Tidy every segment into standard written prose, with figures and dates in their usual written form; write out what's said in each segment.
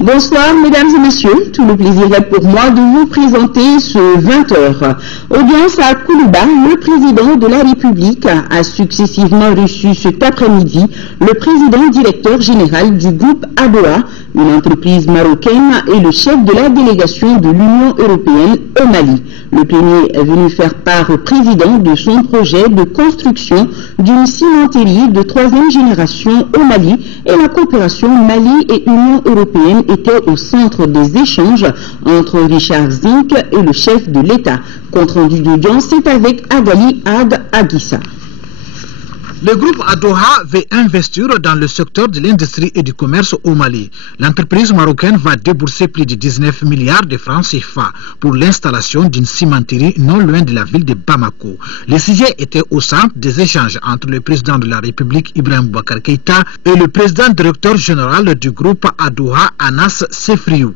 Bonsoir mesdames et messieurs, tout le plaisir est pour moi de vous présenter ce 20h. Audience à Koulouba, le président de la République a successivement reçu cet après-midi le président directeur général du groupe ADOA, une entreprise marocaine, et le chef de la délégation de l'Union européenne au Mali. Le premier est venu faire part au président de son projet de construction d'une cimenterie de 3e génération au Mali, et la coopération Mali et Union européenne était au centre des échanges entre Richard Zink et le chef de l'État. Compte rendu d'audience, c'est avec Agali Ad Aguissa. Le groupe ADOA veut investir dans le secteur de l'industrie et du commerce au Mali. L'entreprise marocaine va débourser plus de 19 milliards de francs CFA pour l'installation d'une cimenterie non loin de la ville de Bamako. Le sujet était au centre des échanges entre le président de la République Ibrahim Boubacar Keïta et le président directeur général du groupe ADOA Anas Sefriou,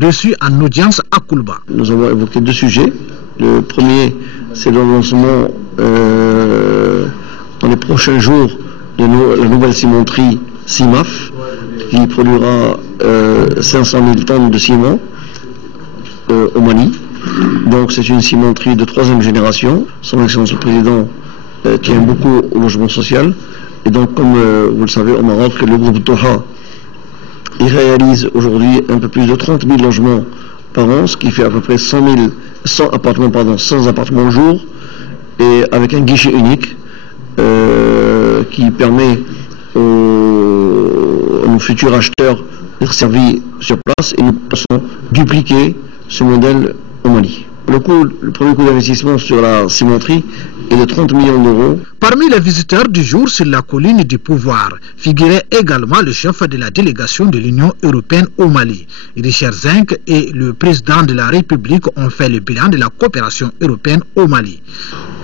reçu en audience à Koulouba. Nous avons évoqué deux sujets. Le premier, c'est le lancement dans les prochains jours de la nouvelle cimenterie CIMAF, qui produira 500 000 tonnes de ciment au Mali. Donc c'est une cimenterie de 3e génération. Son Excellence le Président tient beaucoup au logement social. Et donc, comme vous le savez, au Maroc, le groupe Doha, il réalise aujourd'hui un peu plus de 30 000 logements par an, ce qui fait à peu près 100 appartements au jour, et avec un guichet unique qui permet à nos futurs acheteurs d'être servis sur place, et nous pensons dupliquer ce modèle au Mali. Le premier coût d'investissement sur la cimenterie est de 30 millions d'euros. Parmi les visiteurs du jour sur la colline du pouvoir figurait également le chef de la délégation de l'Union européenne au Mali. Richard Zink et le président de la République ont fait le bilan de la coopération européenne au Mali.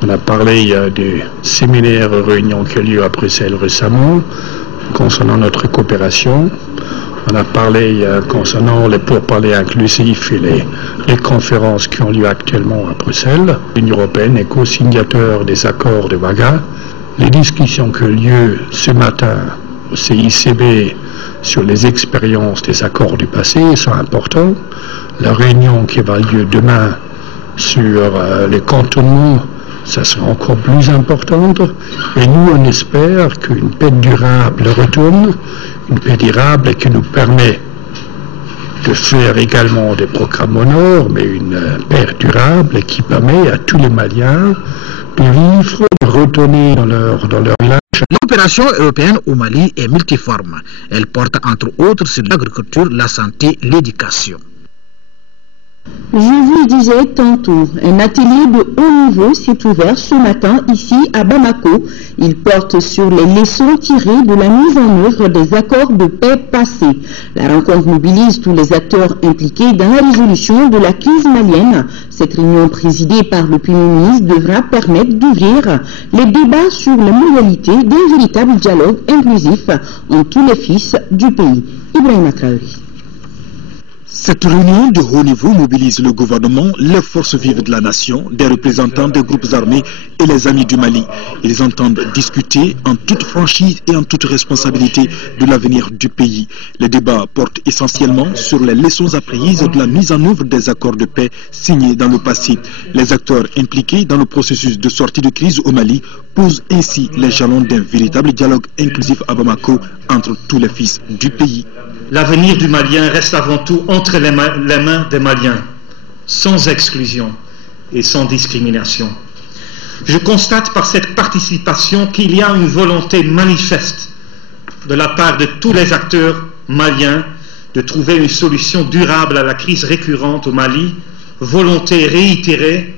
On a parlé des séminaires et réunions qui ont lieu à Bruxelles récemment concernant notre coopération. On a parlé concernant les pourparlers inclusifs et les conférences qui ont lieu actuellement à Bruxelles. L'Union européenne est co-signateur des accords de Ouaga. Les discussions qui ont lieu ce matin au CICB sur les expériences des accords du passé sont importantes. La réunion qui va lieu demain sur les cantonnements, ça sera encore plus importante. Et nous, on espère qu'une paix durable retourne, une paix durable qui nous permet de faire également des programmes au nord, mais une paix durable qui permet à tous les Maliens de vivre, de retourner dans leur village. L'opération européenne au Mali est multiforme. Elle porte entre autres sur l'agriculture, la santé, l'éducation. Je vous le disais tantôt, un atelier de haut niveau s'est ouvert ce matin ici à Bamako. Il porte sur les leçons tirées de la mise en œuvre des accords de paix passés. La rencontre mobilise tous les acteurs impliqués dans la résolution de la crise malienne. Cette réunion présidée par le Premier ministre devra permettre d'ouvrir les débats sur la modalité d'un véritable dialogue inclusif entre tous les fils du pays. Ibrahim Traoré. Cette réunion de haut niveau mobilise le gouvernement, les forces vives de la nation, des représentants des groupes armés et les amis du Mali. Ils entendent discuter en toute franchise et en toute responsabilité de l'avenir du pays. Les débats portent essentiellement sur les leçons apprises de la mise en œuvre des accords de paix signés dans le passé. Les acteurs impliqués dans le processus de sortie de crise au Mali posent ainsi les jalons d'un véritable dialogue inclusif à Bamako entre tous les fils du pays. L'avenir du Malien reste avant tout entre les mains des Maliens, sans exclusion et sans discrimination. Je constate par cette participation qu'il y a une volonté manifeste de la part de tous les acteurs maliens de trouver une solution durable à la crise récurrente au Mali, volonté réitérée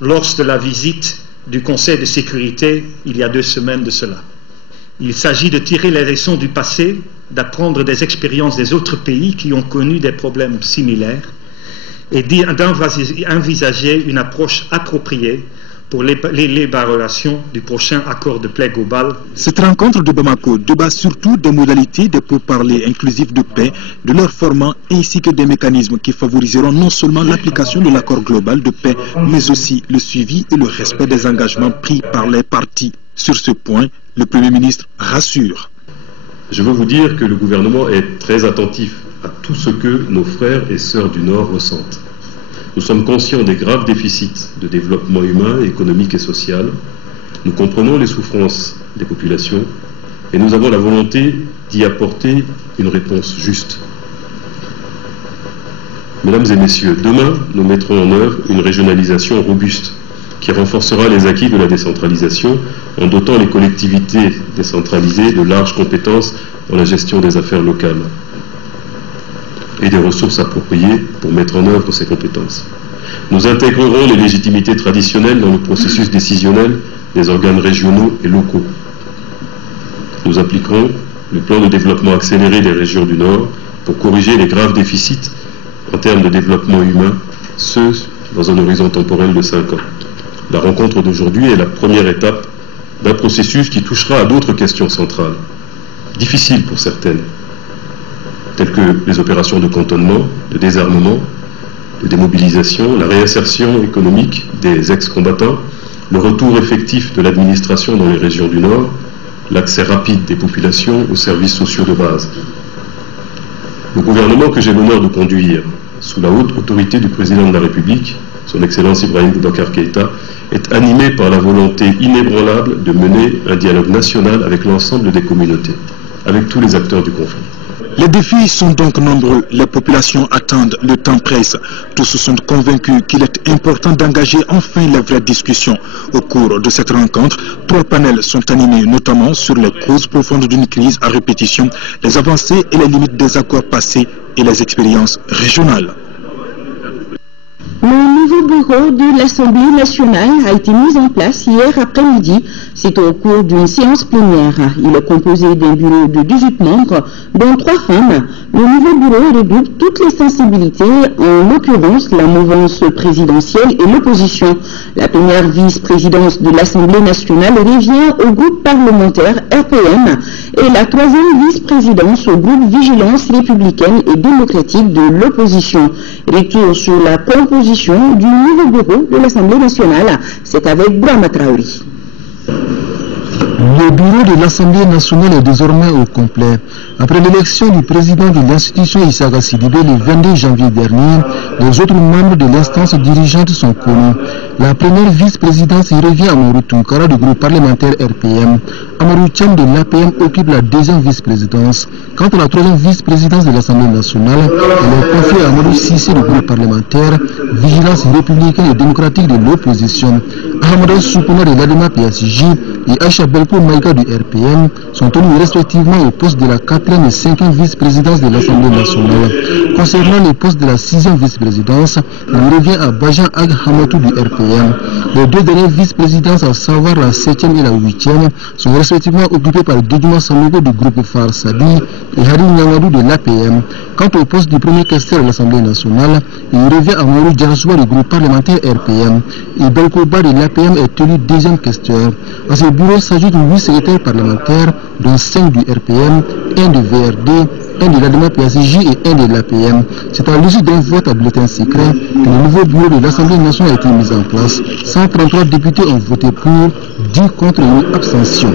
lors de la visite du Conseil de sécurité il y a 2 semaines de cela. Il s'agit de tirer les leçons du passé, d'apprendre des expériences des autres pays qui ont connu des problèmes similaires et d'envisager une approche appropriée pour l'élaboration du prochain accord de paix global. Cette rencontre de Bamako débat surtout des modalités des pourparlers inclusifs de paix, de leur format ainsi que des mécanismes qui favoriseront non seulement l'application de l'accord global de paix, mais aussi le suivi et le respect des engagements pris par les parties. Sur ce point, le Premier ministre rassure. Je veux vous dire que le gouvernement est très attentif à tout ce que nos frères et sœurs du Nord ressentent. Nous sommes conscients des graves déficits de développement humain, économique et social. Nous comprenons les souffrances des populations et nous avons la volonté d'y apporter une réponse juste. Mesdames et messieurs, demain, nous mettrons en œuvre une régionalisation robuste qui renforcera les acquis de la décentralisation en dotant les collectivités décentralisées de larges compétences dans la gestion des affaires locales et des ressources appropriées pour mettre en œuvre ces compétences. Nous intégrerons les légitimités traditionnelles dans le processus décisionnel des organes régionaux et locaux. Nous appliquerons le plan de développement accéléré des régions du Nord pour corriger les graves déficits en termes de développement humain, ce dans un horizon temporel de 5 ans. La rencontre d'aujourd'hui est la première étape d'un processus qui touchera à d'autres questions centrales, difficiles pour certaines, telles que les opérations de cantonnement, de désarmement, de démobilisation, la réinsertion économique des ex-combattants, le retour effectif de l'administration dans les régions du Nord, l'accès rapide des populations aux services sociaux de base. Le gouvernement que j'ai l'honneur de conduire, sous la haute autorité du président de la République, son Excellence Ibrahim Boubacar Keïta, est animé par la volonté inébranlable de mener un dialogue national avec l'ensemble des communautés, avec tous les acteurs du conflit. Les défis sont donc nombreux, les populations attendent, le temps presse. Tous sont convaincus qu'il est important d'engager enfin les vraies discussions. Au cours de cette rencontre, 3 panels sont animés, notamment sur les causes profondes d'une crise à répétition, les avancées et les limites des accords passés et les expériences régionales. Le nouveau bureau de l'Assemblée nationale a été mis en place hier après-midi. C'est au cours d'une séance plénière. Il est composé d'un bureau de 18 membres, dont 3 femmes. Le nouveau bureau regroupe toutes les sensibilités, en l'occurrence la mouvance présidentielle et l'opposition. La première vice-présidence de l'Assemblée nationale revient au groupe parlementaire RPM et la 3e vice-présidence au groupe Vigilance républicaine et démocratique de l'opposition. Retour sur la composition du nouveau bureau de l'Assemblée nationale, c'est avec Brahma Traori. Le bureau de l'Assemblée nationale est désormais au complet. Après l'élection du président de l'institution Issaka Sidibé le 22 janvier dernier, les autres membres de l'instance dirigeante sont connus. La première vice-présidence y revient à Amadou Tunkara du groupe parlementaire RPM. Amadou Tcham de l'APM occupe la 2e vice-présidence. Quant à la 3e vice-présidence de l'Assemblée nationale, elle est confiée à Amadou Sissé du groupe parlementaire Vigilance républicaine et démocratique de l'opposition. Ahmada Soukouna de l'ADEMA PSJ et Aïcha Belko Maïka du RPM sont tenus respectivement au poste de la 4e et 5e vice-présidence de l'Assemblée nationale. Concernant les postes de la 6e vice-présidence, il revient à Bajan Ag Hamatou du RPM. Les 2 dernières vice-présidences, à savoir la 7e et la 8e, sont respectivement occupées par Dédouma Sanogo du groupe Far Sabi et Hari Nyangadou de l'APM. Quant au poste du premier questeur de l'Assemblée nationale, il revient à Mourou Djansoua du groupe parlementaire RPM. Et Belkoba de l'APM est élu 2e questeur. À ce bureau s'ajoutent 8 secrétaires parlementaires, dont 5 du RPM, 1 de VRD, 1 de l'ADEMA PSJ et 1 de l'APM. C'est à l'issue d'un vote à bulletin secret que le nouveau bureau de l'Assemblée nationale a été mis en place. 133 députés ont voté pour, 10 contre et une abstention.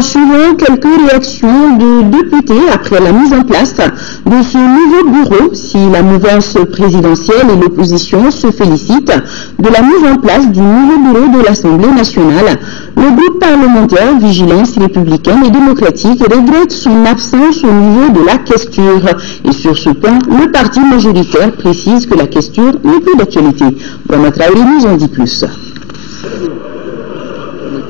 Suivant quelques réactions de députés après la mise en place de ce nouveau bureau, si la mouvance présidentielle et l'opposition se félicitent de la mise en place du nouveau bureau de l'Assemblée nationale, le groupe parlementaire Vigilance républicaine et démocratique regrette son absence au niveau de la questure. Et sur ce point, le parti majoritaire précise que la questure n'est plus d'actualité. Brahma Traoré nous en dit plus.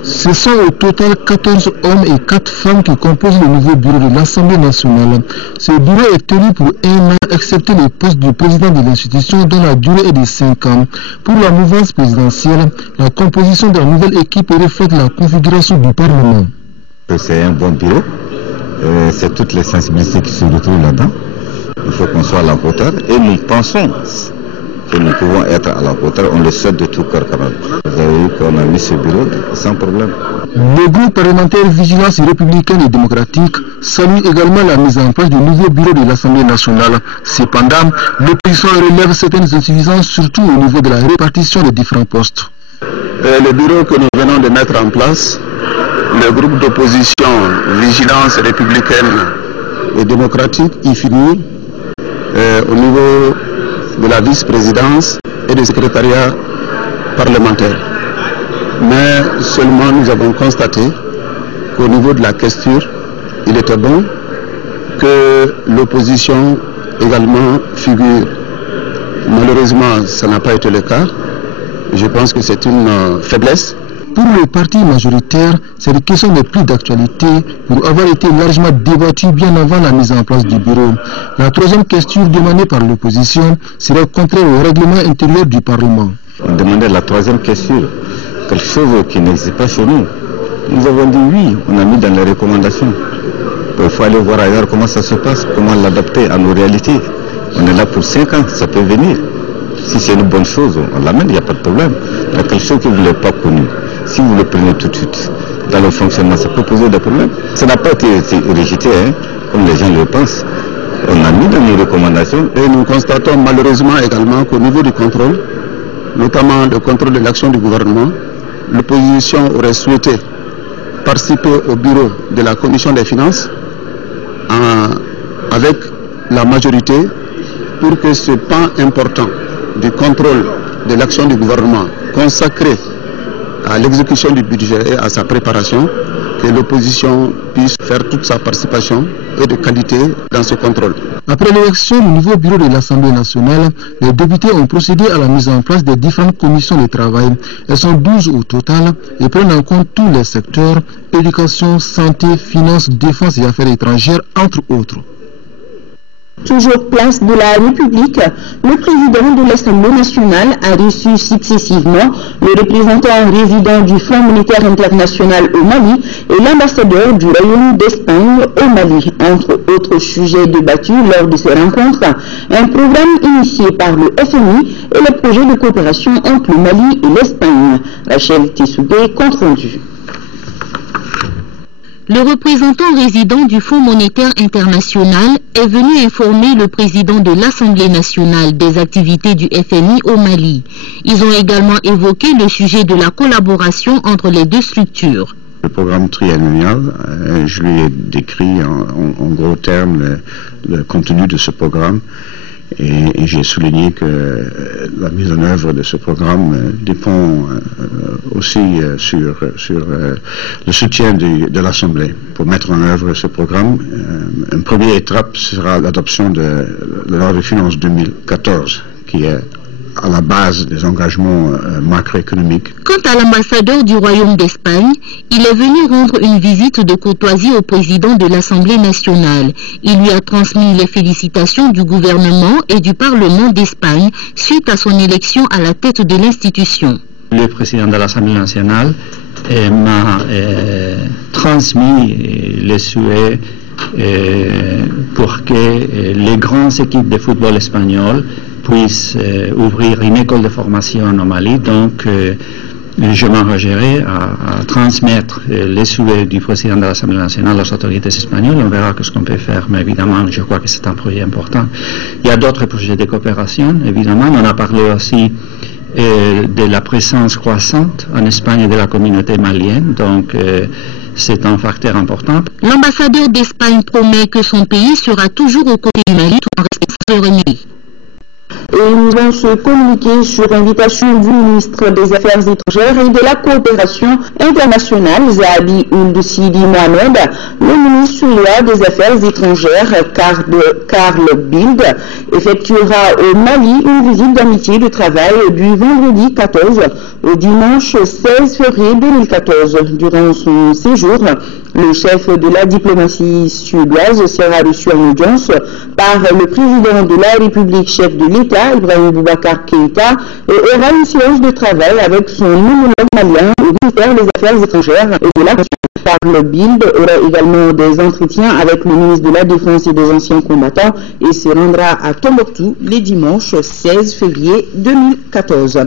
Ce sont au total 14 hommes et 4 femmes qui composent le nouveau bureau de l'Assemblée nationale. Ce bureau est tenu pour 1 an, excepté le poste du président de l'institution dont la durée est de 5 ans. Pour la mouvance présidentielle, la composition de la nouvelle équipe reflète la configuration du Parlement. C'est un bon bureau, c'est toutes les sensibilités qui se retrouvent là-dedans. Il faut qu'on soit à la hauteur et nous pensons que nous pouvons être à la hauteur, on le souhaite de tout cœur quand même. Vous avez vu qu'on a mis ce bureau sans problème. Le groupe parlementaire Vigilance républicaine et démocratique salue également la mise en place du nouveau bureau de l'Assemblée nationale. Cependant, l'opposition relève certaines insuffisances, surtout au niveau de la répartition des différents postes. Le bureau que nous venons de mettre en place, le groupe d'opposition Vigilance républicaine et démocratique y figure au niveau de la vice-présidence et du secrétariat parlementaire. Mais seulement nous avons constaté qu'au niveau de la questure, il était bon que l'opposition également figure. Malheureusement, ça n'a pas été le cas. Je pense que c'est une faiblesse. Pour le parti majoritaire, cette question n'est plus d'actualité pour avoir été largement débattue bien avant la mise en place du bureau. La troisième question demandée par l'opposition serait contraire au règlement intérieur du Parlement. On demandait la troisième question, quelque chose qui n'existe pas chez nous. Nous avons dit oui, on a mis dans les recommandations. Il faut aller voir ailleurs comment ça se passe, comment l'adapter à nos réalités. On est là pour 5 ans, ça peut venir. Si c'est une bonne chose, on l'amène, il n'y a pas de problème. Il y a quelque chose que vous ne l'avez pas connu. Si vous le prenez tout de suite dans le fonctionnement, ça peut poser des problèmes. Ça n'a pas été rejeté, comme les gens le pensent. On a mis dans nos recommandations. Et nous constatons malheureusement également qu'au niveau du contrôle, notamment le contrôle de l'action du gouvernement, l'opposition aurait souhaité participer au bureau de la Commission des finances avec la majorité pour que ce pan important du contrôle de l'action du gouvernement consacré à l'exécution du budget et à sa préparation, que l'opposition puisse faire toute sa participation et de qualité dans ce contrôle. Après l'élection du nouveau bureau de l'Assemblée nationale, les députés ont procédé à la mise en place des différentes commissions de travail. Elles sont 12 au total et prennent en compte tous les secteurs, éducation, santé, finances, défense et affaires étrangères, entre autres. Toujours place de la République, le président de l'Assemblée nationale a reçu successivement le représentant résident du Fonds monétaire international au Mali et l'ambassadeur du Royaume d'Espagne au Mali. Entre autres sujets débattus lors de ces rencontres, un programme initié par le FMI et le projet de coopération entre le Mali et l'Espagne. Rachel Tissoubé, compte rendu. Le représentant résident du Fonds monétaire international est venu informer le président de l'Assemblée nationale des activités du FMI au Mali. Ils ont également évoqué le sujet de la collaboration entre les deux structures. Le programme triannuel, je lui ai décrit en gros termes le contenu de ce programme. Et j'ai souligné que la mise en œuvre de ce programme dépend aussi sur le soutien de l'Assemblée pour mettre en œuvre ce programme. Une première étape sera l'adoption de la loi de finances 2014 qui est à la base des engagements macroéconomiques. Quant à l'ambassadeur du Royaume d'Espagne, il est venu rendre une visite de courtoisie au président de l'Assemblée nationale. Il lui a transmis les félicitations du gouvernement et du Parlement d'Espagne suite à son élection à la tête de l'institution. Le président de l'Assemblée nationale m'a transmis les souhaits pour que les grandes équipes de football espagnol puissent ouvrir une école de formation au Mali. Donc, je m'engagerai à transmettre les souhaits du président de l'Assemblée nationale aux autorités espagnoles. On verra ce qu'on peut faire, mais évidemment, je crois que c'est un projet important. Il y a d'autres projets de coopération, évidemment. On a parlé aussi de la présence croissante en Espagne de la communauté malienne. Donc, c'est un facteur important. L'ambassadeur d'Espagne promet que son pays sera toujours aux côtés du Mali tout en respectant le Mali. Et nous allons se communiquer sur invitation du ministre des Affaires étrangères et de la coopération internationale, Zahabi Ould Sidi Mohamed. Le ministre suédois des Affaires étrangères, Carl Bildt, effectuera au Mali une visite d'amitié de travail du vendredi 14 au dimanche 16 février 2014. Durant son séjour, le chef de la diplomatie suédoise sera reçu en audience par le président de la République, chef de l'État, Ibrahim Boubacar Keïta, et aura une séance de travail avec son homologue malien au ministère des Affaires étrangères et de la Carl Bildt aura également des entretiens avec le ministre de la Défense et des Anciens combattants et se rendra à Tombouctou les dimanches 16 février 2014.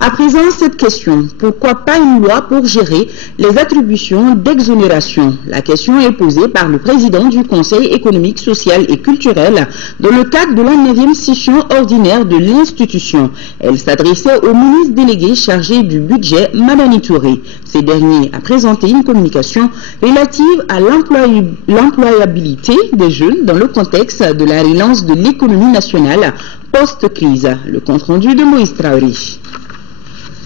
À présent, cette question, pourquoi pas une loi pour gérer les attributions d'exonération? La question est posée par le président du Conseil économique, social et culturel dans le cadre de la 9e session ordinaire de l'institution. Elle s'adressait au ministre délégué chargé du budget, Madani Touré. Ces derniers a présenté une communication sensibilisation relative à l'employabilité des jeunes dans le contexte de la relance de l'économie nationale post-crise. Le compte-rendu de Moïse Traoré.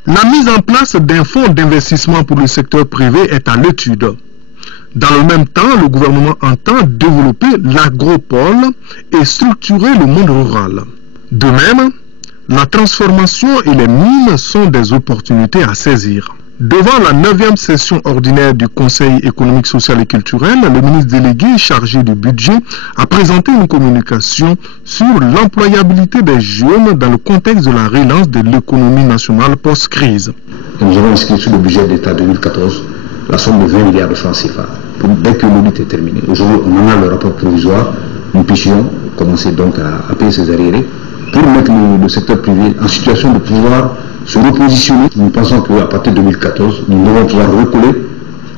La mise en place d'un fonds d'investissement pour le secteur privé est à l'étude. Dans le même temps, le gouvernement entend développer l'agropole et structurer le monde rural. De même, la transformation et les mines sont des opportunités à saisir. Devant la 9e session ordinaire du Conseil économique, social et culturel, le ministre délégué chargé du budget a présenté une communication sur l'employabilité des jeunes dans le contexte de la relance de l'économie nationale post-crise. Nous avons inscrit sur le budget d'État 2014 la somme de 20 milliards de francs CFA. Dès que l'audit est terminé, aujourd'hui on en a le rapport provisoire, nous puissions commencer donc à payer ces arriérés pour mettre le secteur privé en situation de pouvoir se repositionner. Nous pensons qu'à partir de 2014, nous devons pouvoir recoller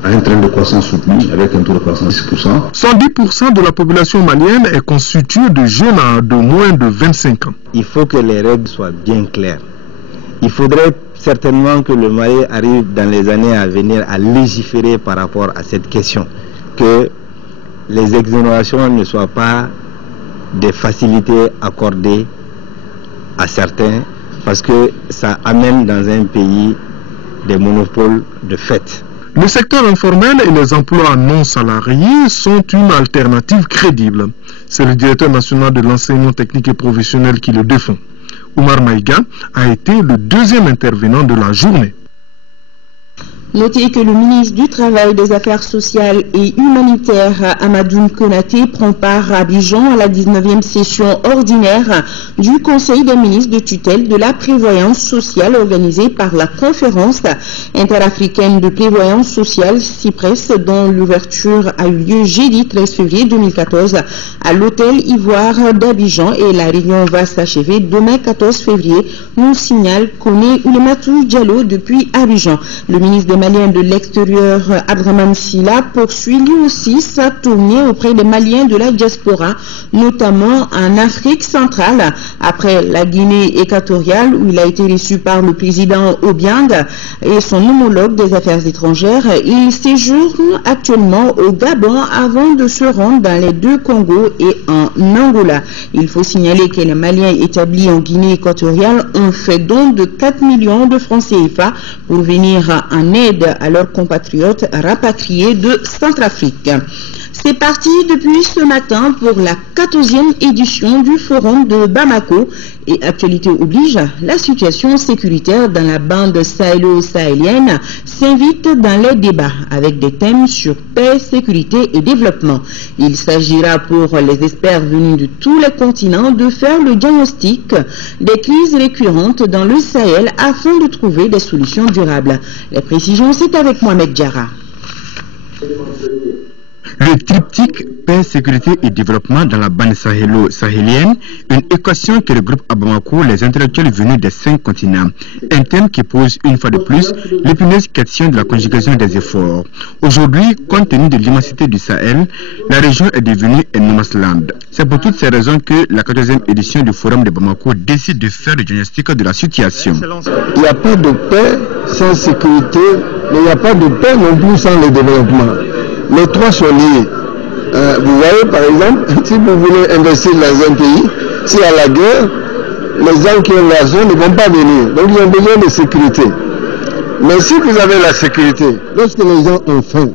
à un train de croissance soutenu avec un taux de croissance de 6%. 110% de la population malienne est constituée de jeunes de moins de 25 ans. Il faut que les règles soient bien claires. Il faudrait certainement que le Mali arrive dans les années à venir à légiférer par rapport à cette question. Que les exonérations ne soient pas des facilités accordées à certains, parce que ça amène dans un pays des monopoles de fait. Le secteur informel et les emplois non salariés sont une alternative crédible. C'est le directeur national de l'enseignement technique et professionnel qui le défend. Oumar Maïga a été le deuxième intervenant de la journée. Notez que le ministre du Travail, des Affaires sociales et humanitaires, Amadou Konaté, prend part à Abidjan à la 19e session ordinaire du Conseil des ministres de tutelle de la prévoyance sociale organisée par la conférence interafricaine de prévoyance sociale CIPRES, dont l'ouverture a eu lieu jeudi 13 février 2014 à l'hôtel Ivoire d'Abidjan, et la réunion va s'achever demain 14 février, nous signale Koné Oulematou Diallo depuis Abidjan. Le ministre malien de l'extérieur, Abdraman Silla, poursuit lui aussi sa tournée auprès des Maliens de la diaspora, notamment en Afrique centrale. Après la Guinée équatoriale, où il a été reçu par le président Obiang et son homologue des affaires étrangères, il séjourne actuellement au Gabon avant de se rendre dans les deux Congos et en Angola. Il faut signaler que les Maliens établis en Guinée équatoriale ont fait don de 4 millions de francs CFA pour venir en aide à leurs compatriotes rapatriés de Centrafrique. C'est parti depuis ce matin pour la 14e édition du Forum de Bamako. Et actualité oblige, la situation sécuritaire dans la bande sahélo-sahélienne s'invite dans les débats avec des thèmes sur paix, sécurité et développement. Il s'agira pour les experts venus de tous les continents de faire le diagnostic des crises récurrentes dans le Sahel afin de trouver des solutions durables. Les précisions, c'est avec Mohamed Diarra. Le triptyque paix, sécurité et développement dans la bande sahélo-sahélienne, une équation qui regroupe à Bamako les intellectuels venus des 5 continents. Un thème qui pose une fois de plus l'épineuse question de la conjugation des efforts. Aujourd'hui, compte tenu de l'immensité du Sahel, la région est devenue un no-man's land. C'est pour toutes ces raisons que la 14e édition du Forum de Bamako décide de faire le diagnostic de la situation. Il n'y a pas de paix sans sécurité, mais il n'y a pas de paix non plus sans le développement. Les trois sont liés. Vous voyez, par exemple, si vous voulez investir dans un pays, s'il y a la guerre, les gens qui ont l'argent ne vont pas venir. Donc, ils ont besoin de sécurité. Mais si vous avez la sécurité, lorsque les gens ont faim,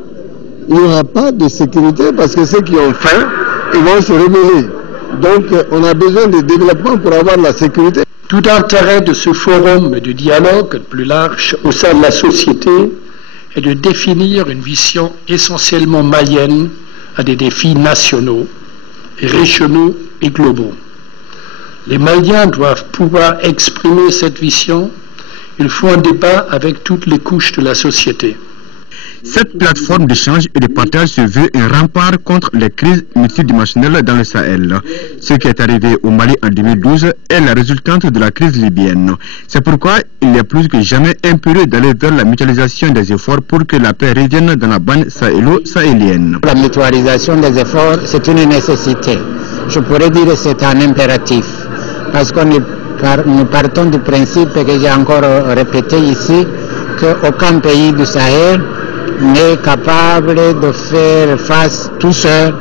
il n'y aura pas de sécurité parce que ceux qui ont faim, ils vont se rebeller. Donc, on a besoin de développement pour avoir la sécurité. Tout intérêt de ce forum de dialogue plus large au sein de la société est de définir une vision essentiellement malienne à des défis nationaux, régionaux et globaux. Les Maliens doivent pouvoir exprimer cette vision. Il faut un débat avec toutes les couches de la société. Cette plateforme d'échange et de partage se veut un rempart contre les crises multidimensionnelles dans le Sahel. Ce qui est arrivé au Mali en 2012 est la résultante de la crise libyenne. C'est pourquoi il est plus que jamais impérieux d'aller vers la mutualisation des efforts pour que la paix revienne dans la bande sahélo-sahélienne. La mutualisation des efforts, c'est une nécessité. Je pourrais dire que c'est un impératif. Parce que nous partons du principe que j'ai encore répété ici, qu'aucun pays du Sahel n'est capable de faire face tout seul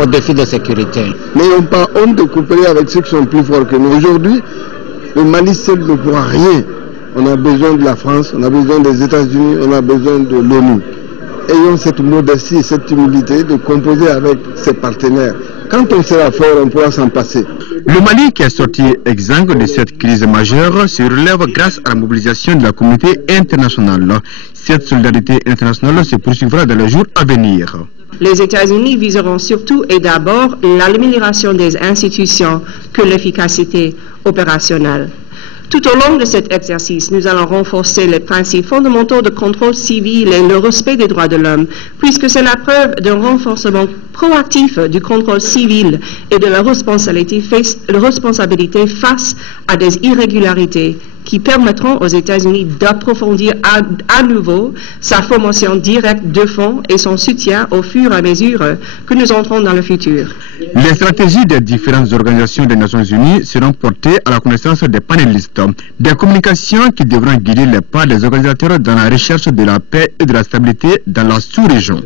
aux défis de sécurité. N'ayons pas honte de coopérer avec ceux qui sont plus forts que nous. Aujourd'hui, le Mali seul ne pourra rien. On a besoin de la France, on a besoin des États-Unis, on a besoin de l'ONU. Ayons cette modestie et cette humilité de composer avec ses partenaires. Quand on sera fort, on pourra s'en passer. Le Mali, qui est sorti exsangue de cette crise majeure, se relève grâce à la mobilisation de la communauté internationale. Cette solidarité internationale se poursuivra dans les jours à venir. Les États-Unis viseront surtout et d'abord l'amélioration des institutions que l'efficacité opérationnelle. Tout au long de cet exercice, nous allons renforcer les principes fondamentaux de contrôle civil et le respect des droits de l'homme, puisque c'est la preuve d'un renforcement proactif du contrôle civil et de la responsabilité face à des irrégularités qui permettront aux États-Unis d'approfondir à nouveau sa formation directe de fonds et son soutien au fur et à mesure que nous entrons dans le futur. Les stratégies des différentes organisations des Nations Unies seront portées à la connaissance des panélistes. Des communications qui devront guider les pas des organisateurs dans la recherche de la paix et de la stabilité dans la sous-région.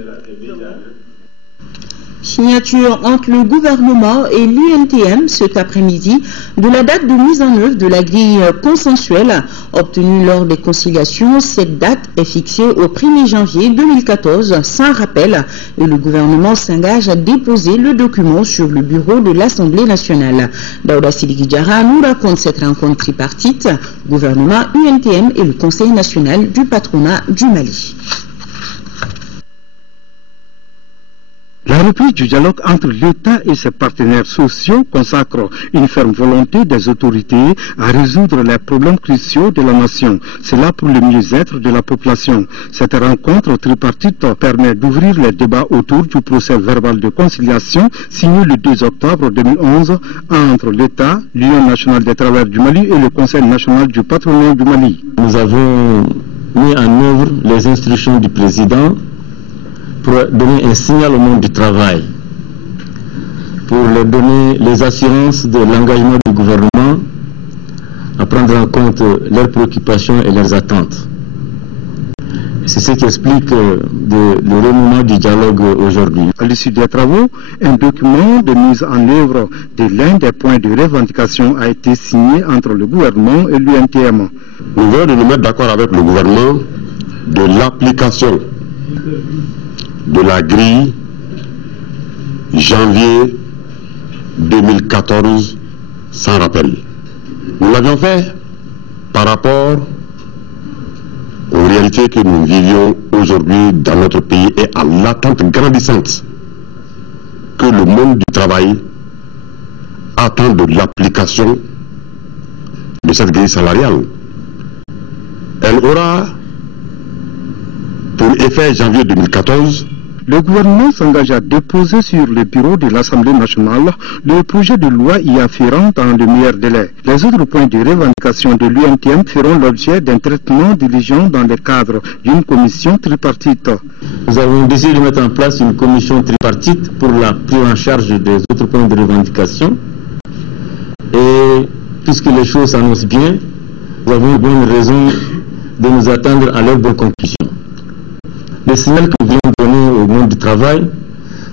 Signature entre le gouvernement et l'UNTM cet après-midi de la date de mise en œuvre de la grille consensuelle obtenue lors des conciliations. Cette date est fixée au 1er janvier 2014 sans rappel et le gouvernement s'engage à déposer le document sur le bureau de l'Assemblée nationale. Daouda Sidiki Diarra nous raconte cette rencontre tripartite, gouvernement, UNTM et le Conseil national du patronat du Mali. La reprise du dialogue entre l'État et ses partenaires sociaux consacre une ferme volonté des autorités à résoudre les problèmes cruciaux de la nation. C'est là pour le mieux-être de la population. Cette rencontre tripartite permet d'ouvrir les débats autour du procès verbal de conciliation signé le 2 octobre 2011 entre l'État, l'Union nationale des travailleurs du Mali et le Conseil national du patronat du Mali. Nous avons mis en œuvre les instructions du président pour donner un signal au monde du travail, pour leur donner les assurances de l'engagement du gouvernement à prendre en compte leurs préoccupations et leurs attentes. C'est ce qui explique le renouement du dialogue aujourd'hui. À l'issue des travaux, un document de mise en œuvre de l'un des points de revendication a été signé entre le gouvernement et l'UNTM. Nous venons de nous mettre d'accord avec le gouvernement de l'application de la grille janvier 2014 sans rappel. Nous l'avions fait par rapport aux réalités que nous vivions aujourd'hui dans notre pays et à l'attente grandissante que le monde du travail attend de l'application de cette grille salariale. Elle aura pour effet janvier 2014. Le gouvernement s'engage à déposer sur le bureau de l'Assemblée nationale le projet de loi y afférent dans le meilleur délai. Les autres points de revendication de l'UNTM feront l'objet d'un traitement diligent dans le cadre d'une commission tripartite. Nous avons décidé de mettre en place une commission tripartite pour la prise en charge des autres points de revendication. Et puisque les choses s'annoncent bien, nous avons une bonne raison de nous attendre à leur bonne conclusion. Le signal que nous voulons donner au monde du travail,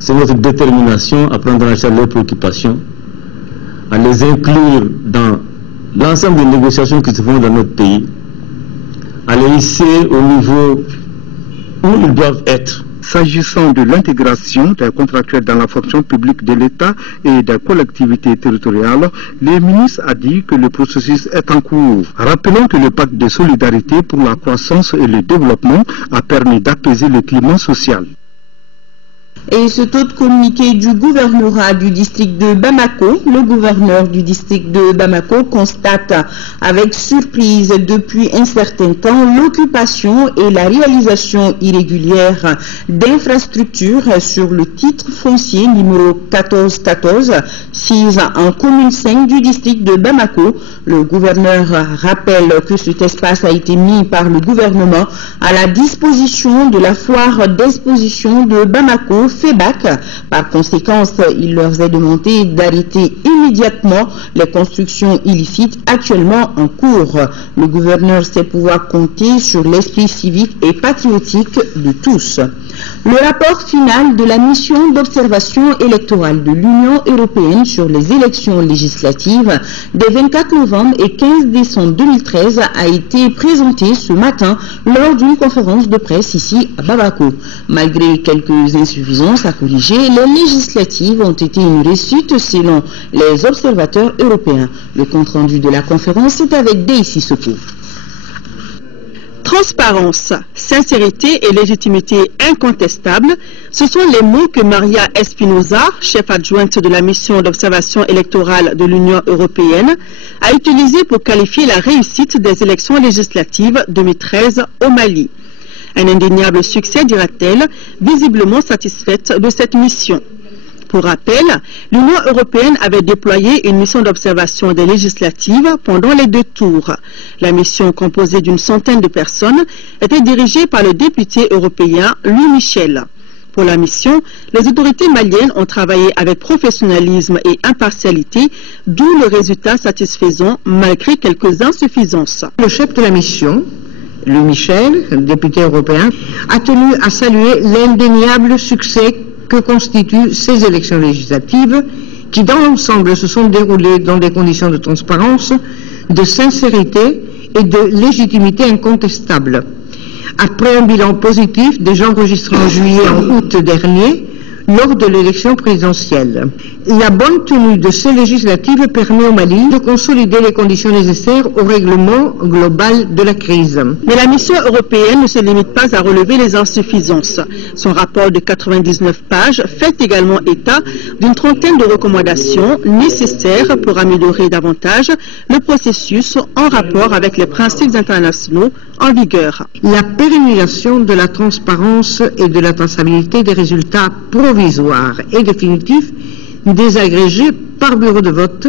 c'est notre détermination à prendre en charge leurs préoccupations, à les inclure dans l'ensemble des négociations qui se font dans notre pays, à les hisser au niveau où ils doivent être. S'agissant de l'intégration des contractuels dans la fonction publique de l'État et des collectivités territoriales, le ministre a dit que le processus est en cours. Rappelons que le pacte de solidarité pour la croissance et le développement a permis d'apaiser le climat social. Et ce taux de communiqué du gouvernorat du district de Bamako, le gouverneur du district de Bamako constate avec surprise depuis un certain temps l'occupation et la réalisation irrégulière d'infrastructures sur le titre foncier numéro 1414, 6 en commune 5 du district de Bamako. Le gouverneur rappelle que cet espace a été mis par le gouvernement à la disposition de la foire d'exposition de Bamako FEBAC. Par conséquent, il leur est demandé d'arrêter immédiatement les constructions illicites actuellement en cours. Le gouverneur sait pouvoir compter sur l'esprit civique et patriotique de tous. Le rapport final de la mission d'observation électorale de l'Union européenne sur les élections législatives des 24 novembre et 15 décembre 2013 a été présenté ce matin lors d'une conférence de presse ici à Bamako. Malgré quelques insuffisances à corriger, les législatives ont été une réussite selon les observateurs européens. Le compte-rendu de la conférence est avec Daisy Soko. Transparence, sincérité et légitimité incontestable, ce sont les mots que Maria Espinosa, chef adjointe de la mission d'observation électorale de l'Union européenne, a utilisés pour qualifier la réussite des élections législatives 2013 au Mali. Un indéniable succès, dira-t-elle, visiblement satisfaite de cette mission. Pour rappel, l'Union européenne avait déployé une mission d'observation des législatives pendant les 2 tours. La mission, composée d'une centaine de personnes, était dirigée par le député européen Louis Michel. Pour la mission, les autorités maliennes ont travaillé avec professionnalisme et impartialité, d'où le résultat satisfaisant malgré quelques insuffisances. Le chef de la mission, Louis Michel, député européen, a tenu à saluer l'indéniable succès que constituent ces élections législatives qui, dans l'ensemble, se sont déroulées dans des conditions de transparence, de sincérité et de légitimité incontestable. Après un bilan positif déjà enregistré en juillet et en août dernier, lors de l'élection présidentielle. La bonne tenue de ces législatives permet au Mali de consolider les conditions nécessaires au règlement global de la crise. Mais la mission européenne ne se limite pas à relever les insuffisances. Son rapport de 99 pages fait également état d'une trentaine de recommandations nécessaires pour améliorer davantage le processus en rapport avec les principes internationaux en vigueur. La pérennisation de la transparence et de la traçabilité des résultats provisoires et définitifs désagrégés par bureau de vote,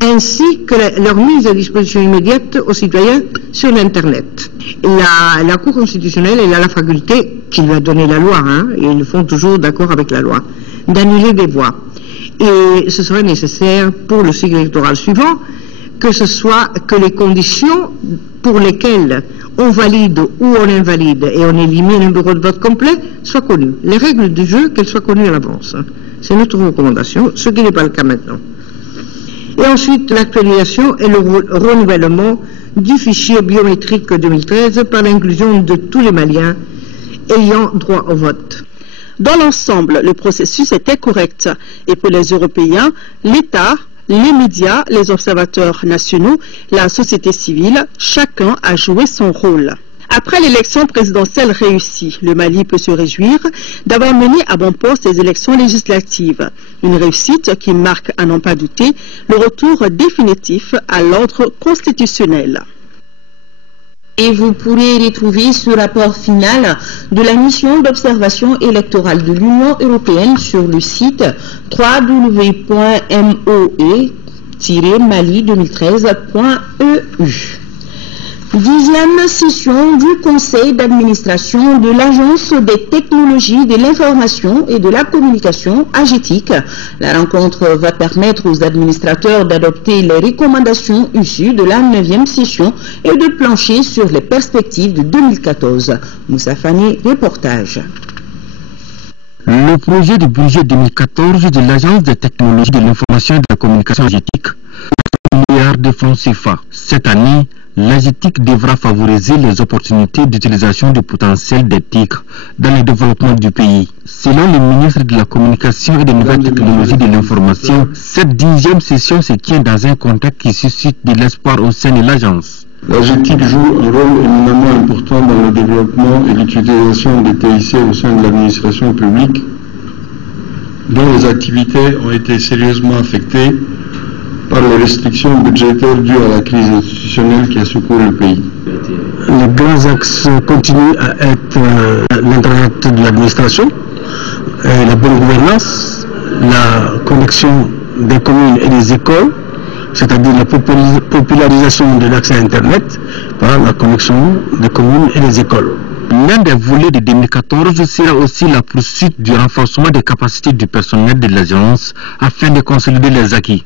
ainsi que leur mise à disposition immédiate aux citoyens sur l'Internet. La Cour constitutionnelle, elle a la faculté, qui lui a donné la loi, et ils le font toujours d'accord avec la loi, d'annuler des voix. Et ce serait nécessaire pour le cycle électoral suivant que ce soit que les conditions pour lesquelles on valide ou on invalide et on élimine un bureau de vote complet soient connues. Les règles du jeu, qu'elles soient connues à l'avance. C'est notre recommandation, ce qui n'est pas le cas maintenant. Et ensuite, l'actualisation et le renouvellement du fichier biométrique 2013 par l'inclusion de tous les Maliens ayant droit au vote. Dans l'ensemble, le processus était correct. Et pour les Européens, l'État, les médias, les observateurs nationaux, la société civile, chacun a joué son rôle. Après l'élection présidentielle réussie, le Mali peut se réjouir d'avoir mené à bon port ces élections législatives. Une réussite qui marque, à n'en pas douter, le retour définitif à l'ordre constitutionnel. Et vous pourrez retrouver ce rapport final de la mission d'observation électorale de l'Union européenne sur le site www.moe-mali2013.eu. 10e session du conseil d'administration de l'Agence des technologies de l'information et de la communication AGETIC. La rencontre va permettre aux administrateurs d'adopter les recommandations issues de la 9e session et de plancher sur les perspectives de 2014. Moussa Fani, reportage. Le projet de budget 2014 de l'Agence des technologies de l'information et de la communication AGETIC, 1 milliard de francs CFA. Cette année, l'AGETIC devra favoriser les opportunités d'utilisation du potentiel des TIC dans le développement du pays. Selon le ministre de la Communication et des Nouvelles Technologies de l'Information, cette 10e session se tient dans un contexte qui suscite de l'espoir au sein de l'agence. L'AGETIC joue un rôle éminemment important dans le développement et l'utilisation des TIC au sein de l'administration publique, dont les activités ont été sérieusement affectées par les restrictions budgétaires dues à la crise institutionnelle qui a secoué le pays. Les grands axes continuent à être l'Internet de l'administration, la bonne gouvernance, la connexion des communes et des écoles, c'est-à-dire la popularisation de l'accès à Internet par la connexion des communes et des écoles. L'un des volets de 2014 sera aussi la poursuite du renforcement des capacités du personnel de l'agence afin de consolider les acquis.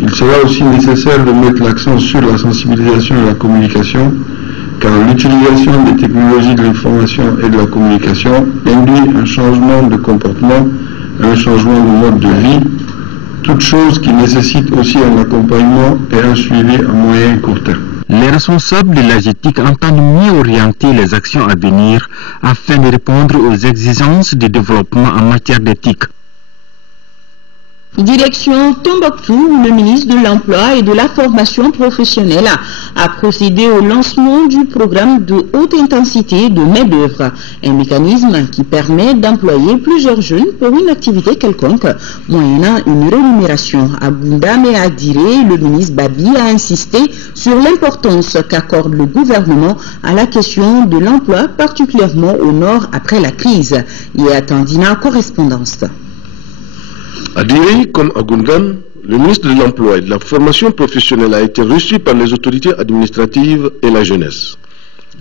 Il sera aussi nécessaire de mettre l'accent sur la sensibilisation et la communication, car l'utilisation des technologies de l'information et de la communication induit un changement de comportement, un changement de mode de vie, toute chose qui nécessite aussi un accompagnement et un suivi à moyen et court terme. Les responsables de l'AGETIC entendent mieux orienter les actions à venir afin de répondre aux exigences de développement en matière d'éthique. Direction Tombouctou, où le ministre de l'Emploi et de la Formation professionnelle a procédé au lancement du programme de haute intensité de main-d'œuvre, un mécanisme qui permet d'employer plusieurs jeunes pour une activité quelconque, moyennant une rémunération. À Goundam et à Diré, le ministre Babi a insisté sur l'importance qu'accorde le gouvernement à la question de l'emploi, particulièrement au nord après la crise. Il est attendu en correspondance. À Diré comme à Goundam, le ministre de l'Emploi et de la Formation professionnelle a été reçu par les autorités administratives et la jeunesse.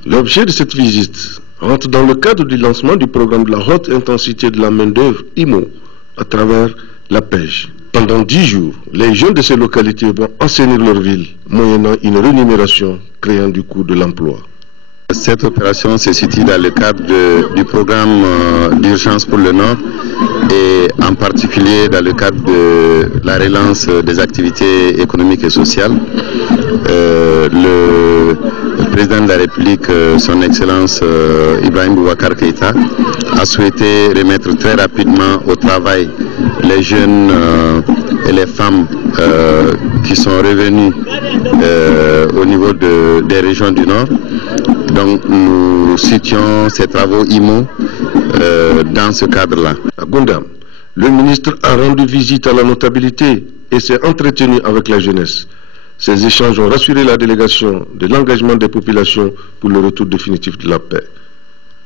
L'objet de cette visite rentre dans le cadre du lancement du programme de la haute intensité de la main-d'œuvre IMO à travers la pêche. Pendant 10 jours, les jeunes de ces localités vont assainir leur ville, moyennant une rémunération créant du coût de l'emploi. Cette opération se situe dans le cadre du programme d'urgence pour le Nord et en particulier dans le cadre de la relance des activités économiques et sociales. Le président de la République, son Excellence Ibrahim Boubacar Keïta, a souhaité remettre très rapidement au travail les jeunes et les femmes qui sont revenus au niveau des régions du Nord. Donc nous situons ces travaux IMO dans ce cadre-là. À Goundam, le ministre a rendu visite à la notabilité et s'est entretenu avec la jeunesse. Ces échanges ont rassuré la délégation de l'engagement des populations pour le retour définitif de la paix.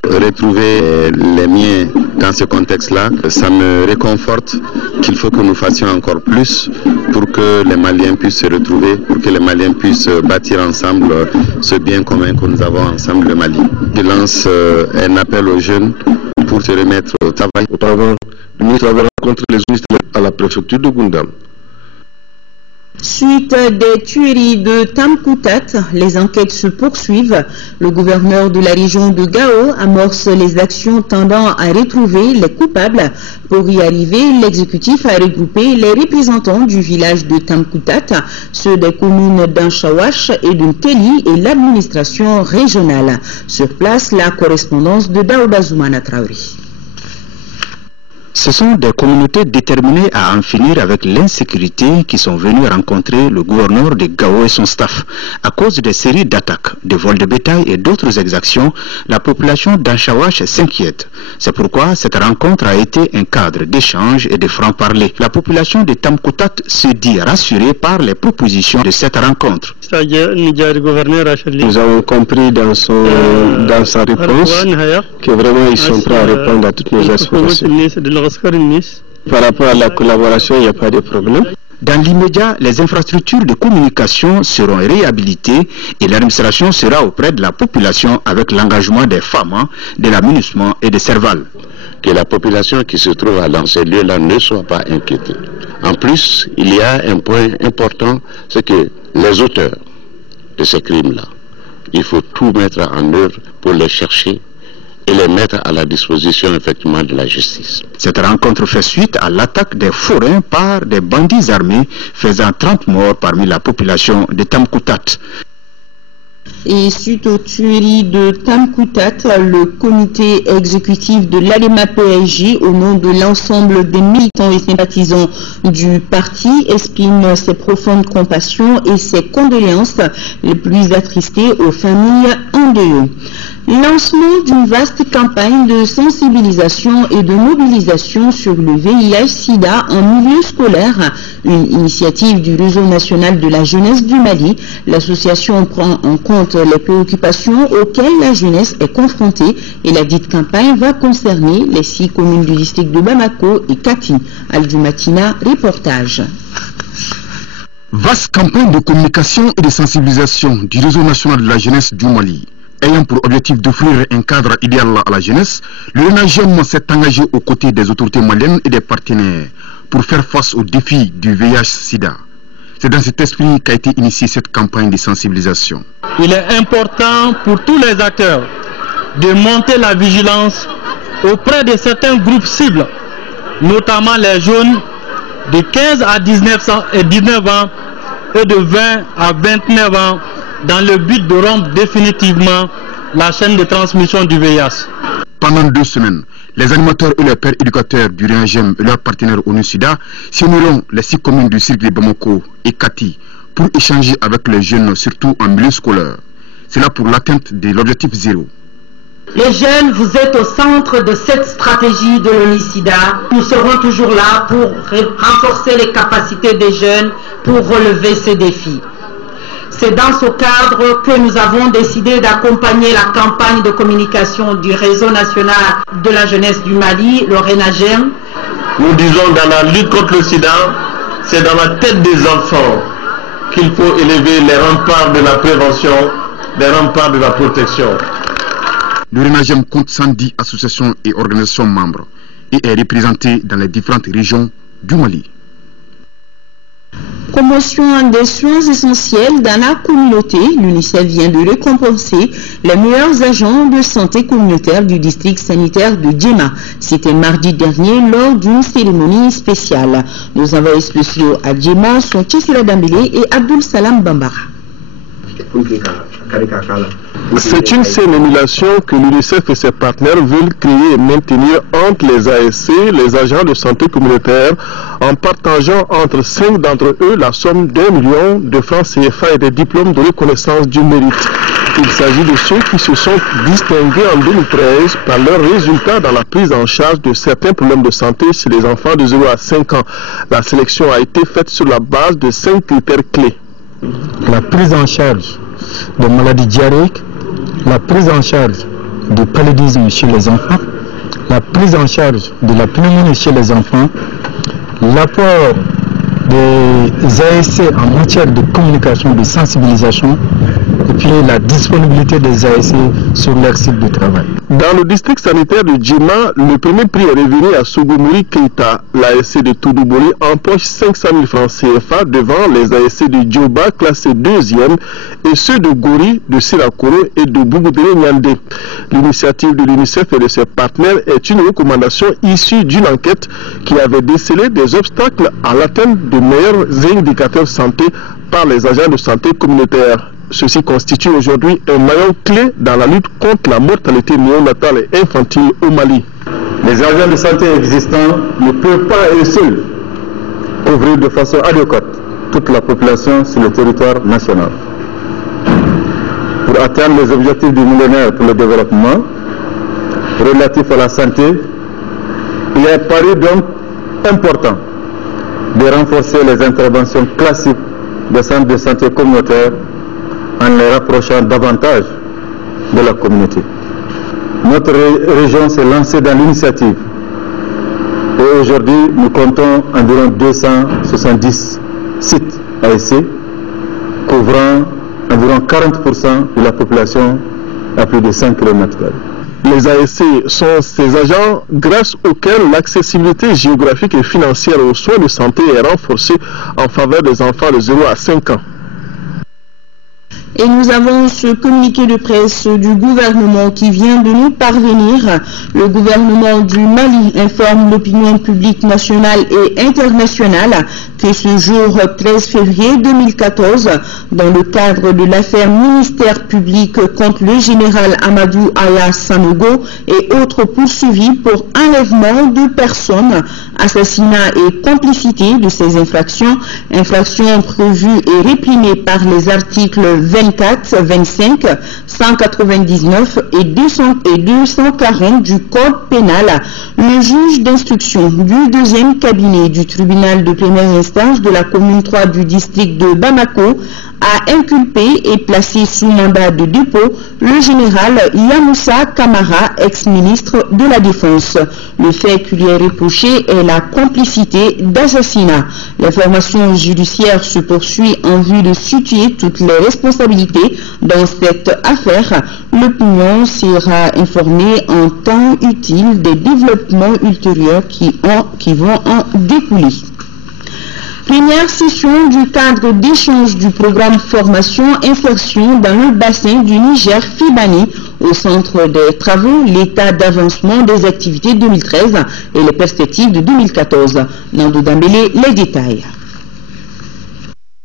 Retrouver les miens dans ce contexte-là, ça me réconforte qu'il faut que nous fassions encore plus pour que les Maliens puissent se retrouver, pour que les Maliens puissent bâtir ensemble ce bien commun que nous avons ensemble, le Mali. Je lance un appel aux jeunes pour se remettre au travail. Auparavant, le ministre avait rencontré les ministres à la préfecture de Goundam. Suite des tueries de Tamkoutat, les enquêtes se poursuivent. Le gouverneur de la région de Gao amorce les actions tendant à retrouver les coupables. Pour y arriver, l'exécutif a regroupé les représentants du village de Tamkoutat, ceux des communes d'Anchawash et de Teli et l'administration régionale. Sur place, la correspondance de Daouda Zoumana Traori. Ce sont des communautés déterminées à en finir avec l'insécurité qui sont venues rencontrer le gouverneur de Gao et son staff. À cause des séries d'attaques, de vols de bétail et d'autres exactions, la population d'Anchawash s'inquiète. C'est pourquoi cette rencontre a été un cadre d'échange et de franc-parler. La population de Tamkoutat se dit rassurée par les propositions de cette rencontre. Nous avons compris dans sa réponse que vraiment ils sont prêts à répondre à toutes nos aspirations. Par rapport à la collaboration, il n'y a pas de problème. Dans l'immédiat, les infrastructures de communication seront réhabilitées et l'administration sera auprès de la population avec l'engagement des femmes, de l'aménagement et des Serval. Que la population qui se trouve dans ces lieux-là ne soit pas inquiétée. En plus, il y a un point important, c'est que les auteurs de ces crimes-là, il faut tout mettre en œuvre pour les chercher et les mettre à la disposition effectivement de la justice. Cette rencontre fait suite à l'attaque des forains par des bandits armés faisant 30 morts parmi la population de Tamkoutat. Et suite aux tueries de Tamkoutat, le comité exécutif de l'ALEMA PSJ, au nom de l'ensemble des militants et sympathisants du parti, exprime ses profondes compassions et ses condoléances les plus attristées aux familles endeuillées. Lancement d'une vaste campagne de sensibilisation et de mobilisation sur le VIH-Sida en milieu scolaire, une initiative du Réseau national de la jeunesse du Mali. L'association prend en compte les préoccupations auxquelles la jeunesse est confrontée et la dite campagne va concerner les 6 communes du district de Bamako et Kati. Al-Dumatina, reportage. Vaste campagne de communication et de sensibilisation du Réseau national de la jeunesse du Mali. Ayant pour objectif d'offrir un cadre idéal à la jeunesse, le RENAGEM s'est engagé aux côtés des autorités maliennes et des partenaires pour faire face aux défis du VIH-Sida. C'est dans cet esprit qu'a été initiée cette campagne de sensibilisation. Il est important pour tous les acteurs de monter la vigilance auprès de certains groupes cibles, notamment les jeunes de 15 à 19 ans et de 20 à 29 ans, dans le but de rompre définitivement la chaîne de transmission du VIH. Pendant 2 semaines, les animateurs et les pères éducateurs du RENAGEM et leurs partenaires ONU-SIDA sillonneront les 6 communes du cirque de Bamako et Kati pour échanger avec les jeunes, surtout en milieu scolaire. C'est là pour l'atteinte de l'objectif 0. Les jeunes, vous êtes au centre de cette stratégie de l'ONU-SIDA. Nous serons toujours là pour renforcer les capacités des jeunes pour relever ces défis. C'est dans ce cadre que nous avons décidé d'accompagner la campagne de communication du réseau national de la jeunesse du Mali, le RENAGEM. Nous disons dans la lutte contre le sida, c'est dans la tête des enfants qu'il faut élever les remparts de la prévention, les remparts de la protection. Le RENAGEM compte 110 associations et organisations membres et est représenté dans les différentes régions du Mali. Promotion des soins essentiels dans la communauté, l'UNICEF vient de récompenser les meilleurs agents de santé communautaire du district sanitaire de Djema. C'était mardi dernier lors d'une cérémonie spéciale. Nos envoyés spéciaux à Djema sont Tchessira Dambélé et Abdul Salam Bambara. C'est une sénonisation que l'UNICEF et ses partenaires veulent créer et maintenir entre les ASC, les agents de santé communautaire, en partageant entre 5 d'entre eux la somme d'1 million de francs CFA et des diplômes de reconnaissance du mérite. Il s'agit de ceux qui se sont distingués en 2013 par leurs résultats dans la prise en charge de certains problèmes de santé chez les enfants de 0 à 5 ans. La sélection a été faite sur la base de 5 critères clés. La prise en charge de maladies diarrhéiques, la prise en charge du paludisme chez les enfants, la prise en charge de la pneumonie chez les enfants, l'apport des ASC en matière de communication, de sensibilisation, et puis la disponibilité des ASC sur leur site de travail. Dans le district sanitaire de Djema, le premier prix est revenu à Sogomouri Keita. L'ASC de Toudouboli empoche 500 000 francs CFA devant les ASC de Djoba classés 2e et ceux de Gori, de Sirakoro et de Bougoudéré Nyandé. L'initiative de l'UNICEF et de ses partenaires est une recommandation issue d'une enquête qui avait décelé des obstacles à l'atteinte de meilleurs indicateurs santé par les agents de santé communautaire. Ceci constitue aujourd'hui un maillon clé dans la lutte contre la mortalité néonatale et infantile au Mali. Les agents de santé existants ne peuvent pas eux seuls couvrir de façon adéquate toute la population sur le territoire national. Pour atteindre les objectifs du millénaire pour le développement relatifs à la santé, il est paru donc important de renforcer les interventions classiques des centres de santé communautaires en les rapprochant davantage de la communauté. Notre région s'est lancée dans l'initiative et aujourd'hui nous comptons environ 270 sites ASC couvrant environ 40% de la population à plus de 5 km². Les ASC sont ces agents grâce auxquels l'accessibilité géographique et financière aux soins de santé est renforcée en faveur des enfants de 0 à 5 ans. Et nous avons ce communiqué de presse du gouvernement qui vient de nous parvenir. Le gouvernement du Mali informe l'opinion publique nationale et internationale que ce jour 13 février 2014, dans le cadre de l'affaire ministère public contre le général Amadou Aya Sanogo et autres poursuivis pour enlèvement de personnes, assassinat et complicité de ces infractions prévues et réprimées par les articles 24, 25, 199 et 240 du Code pénal, le juge d'instruction du 2e cabinet du tribunal de première instance de la commune 3 du district de Bamako a inculpé et placé sous mandat de dépôt le général Yamoussa Kamara, ex-ministre de la Défense. Le fait qui lui est reproché est la complicité d'assassinat. L'information judiciaire se poursuit en vue de situer toutes les responsabilités responsabilité dans cette affaire. L'opinion sera informée en temps utile des développements ultérieurs qui vont en découler. Première session du cadre d'échange du programme formation-insertion dans le bassin du Niger Fibani au centre des travaux, l'état d'avancement des activités 2013 et les perspectives de 2014. Nando Dambélé, les détails.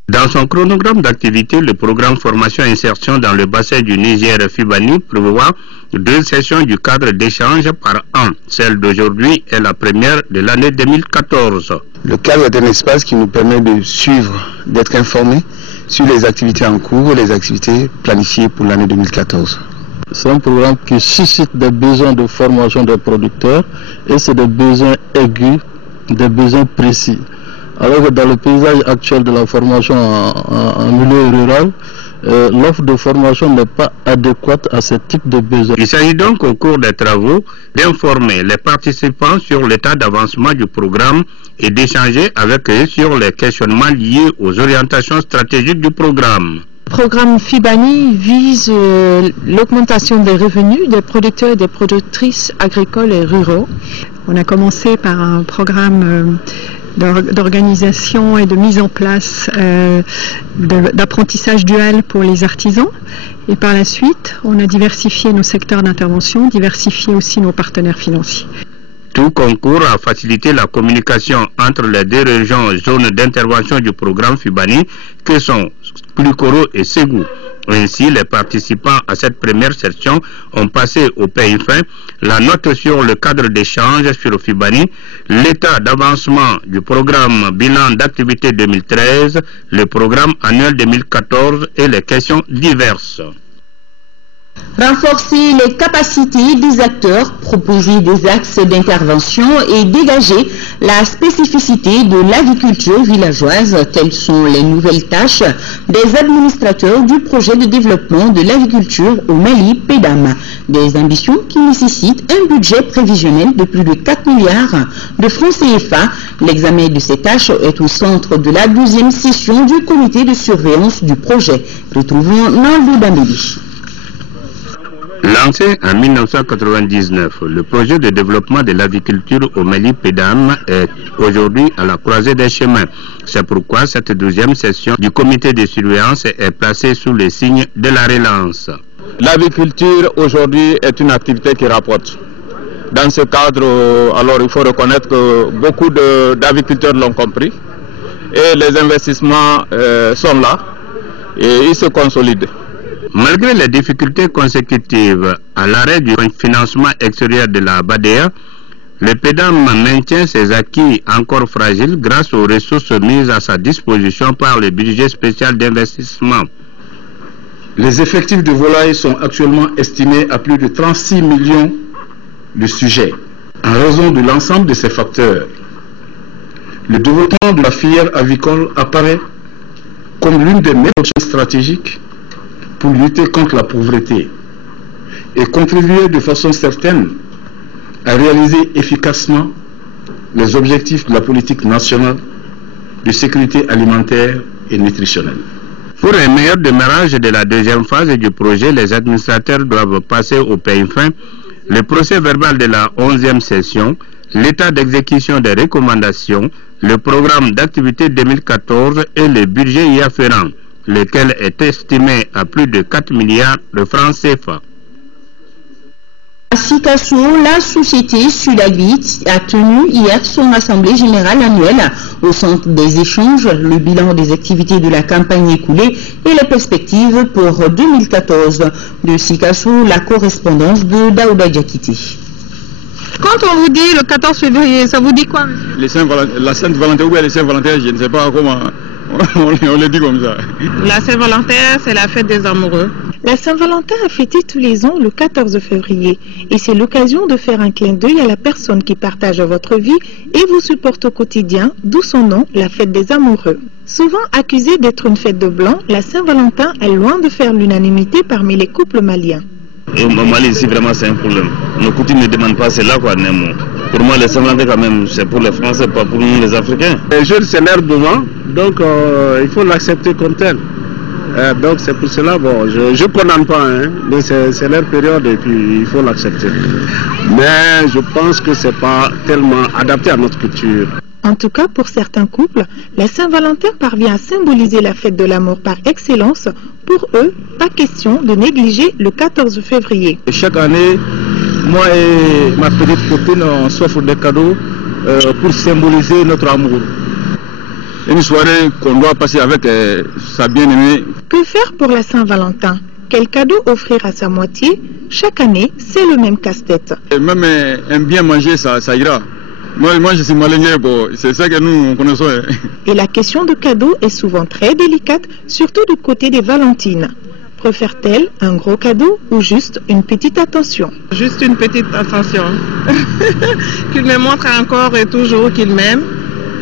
Dans son chronogramme d'activité, le programme formation-insertion dans le bassin du Niger Fibani prévoit 2 sessions du cadre d'échange par an. Celle d'aujourd'hui est la première de l'année 2014. Le cadre est un espace qui nous permet de suivre, d'être informés sur les activités en cours et les activités planifiées pour l'année 2014. C'est un programme qui suscite des besoins de formation des producteurs et c'est des besoins aigus, des besoins précis. Alors que dans le paysage actuel de la formation en milieu rural, l'offre de formation n'est pas adéquate à ce type de besoins. Il s'agit donc au cours des travaux d'informer les participants sur l'état d'avancement du programme et d'échanger avec eux sur les questionnements liés aux orientations stratégiques du programme. Le programme Fibani vise l'augmentation des revenus des producteurs et des productrices agricoles et ruraux. On a commencé par un programme d'organisation et de mise en place d'apprentissage dual pour les artisans. Et par la suite, on a diversifié nos secteurs d'intervention, diversifié aussi nos partenaires financiers. Tout concourt à faciliter la communication entre les 2 régions zones d'intervention du programme Fibani que sont Koulikoro et Ségou. Ainsi, les participants à cette première session ont passé au pays fin la note sur le cadre d'échange sur Fibani, l'état d'avancement du programme bilan d'activité 2013, le programme annuel 2014 et les questions diverses. Renforcer les capacités des acteurs, proposer des axes d'intervention et dégager la spécificité de l'agriculture villageoise, telles sont les nouvelles tâches des administrateurs du projet de développement de l'agriculture au Mali, PEDAM. Des ambitions qui nécessitent un budget prévisionnel de plus de 4 milliards de francs CFA. L'examen de ces tâches est au centre de la 12e session du comité de surveillance du projet. Retrouvons Nando Dambéli. Lancé en 1999, le projet de développement de l'agriculture au Mali PEDAM est aujourd'hui à la croisée des chemins. C'est pourquoi cette 12e session du comité de surveillance est placée sous le signe de la relance. L'agriculture aujourd'hui est une activité qui rapporte. Dans ce cadre, alors il faut reconnaître que beaucoup d'agriculteurs l'ont compris et les investissements sont là et ils se consolident. Malgré les difficultés consécutives à l'arrêt du financement extérieur de la BADEA, le PEDAM maintient ses acquis encore fragiles grâce aux ressources mises à sa disposition par le budget spécial d'investissement. Les effectifs de volailles sont actuellement estimés à plus de 36 millions de sujets. En raison de l'ensemble de ces facteurs, le développement de la filière avicole apparaît comme l'une des meilleures options stratégiques pour lutter contre la pauvreté et contribuer de façon certaine à réaliser efficacement les objectifs de la politique nationale de sécurité alimentaire et nutritionnelle. Pour un meilleur démarrage de la 2e phase du projet, les administrateurs doivent passer au pays fin le procès verbal de la 11e session, l'état d'exécution des recommandations, le programme d'activité 2014 et le budget y afférent, lequel est estimé à plus de 4 milliards de francs CFA. À Sikasso, la société Sudagrit a tenu hier son assemblée générale annuelle au centre des échanges, le bilan des activités de la campagne écoulée et les perspectives pour 2014. De Sikasso, la correspondance de Daouda Diakité. Quand on vous dit le 14 février, ça vous dit quoi? La Sainte-Valentin ou bien les Saint-Valentin, je ne sais pas comment on le dit comme ça. La Saint-Valentin, c'est la fête des amoureux. La Saint-Valentin est fêtée tous les ans le 14 février et c'est l'occasion de faire un clin d'œil à la personne qui partage votre vie et vous supporte au quotidien, d'où son nom, la fête des amoureux. Souvent accusée d'être une fête de blanc, la Saint-Valentin est loin de faire l'unanimité parmi les couples maliens. Au Mali, ici, vraiment, c'est un problème. Nos coutumes ne demandent pas cela, quoi. Pour moi, les Saint-Valentin, quand même, c'est pour les Français, pas pour nous, les Africains. Les jeunes s'énervent devant, donc il faut l'accepter comme tel. Donc c'est pour cela, bon, je ne condamne pas, hein, mais c'est leur période et puis il faut l'accepter. Mais je pense que ce n'est pas tellement adapté à notre culture. En tout cas, pour certains couples, la Saint-Valentin parvient à symboliser la fête de l'amour par excellence. Pour eux, pas question de négliger le 14 février. Et chaque année, moi et ma petite copine, on s'offre des cadeaux pour symboliser notre amour. Une soirée qu'on doit passer avec sa bien-aimée. Que faire pour la Saint-Valentin? Quel cadeau offrir à sa moitié? Chaque année, c'est le même casse-tête. Même un bien manger, ça ira. Moi, je suis malingé, bon, c'est ça que nous connaissons. Et la question de cadeau est souvent très délicate, surtout du côté des Valentines. Préfère-t-elle un gros cadeau ou juste une petite attention? Juste une petite attention. Qu'il me montre encore et toujours qu'il m'aime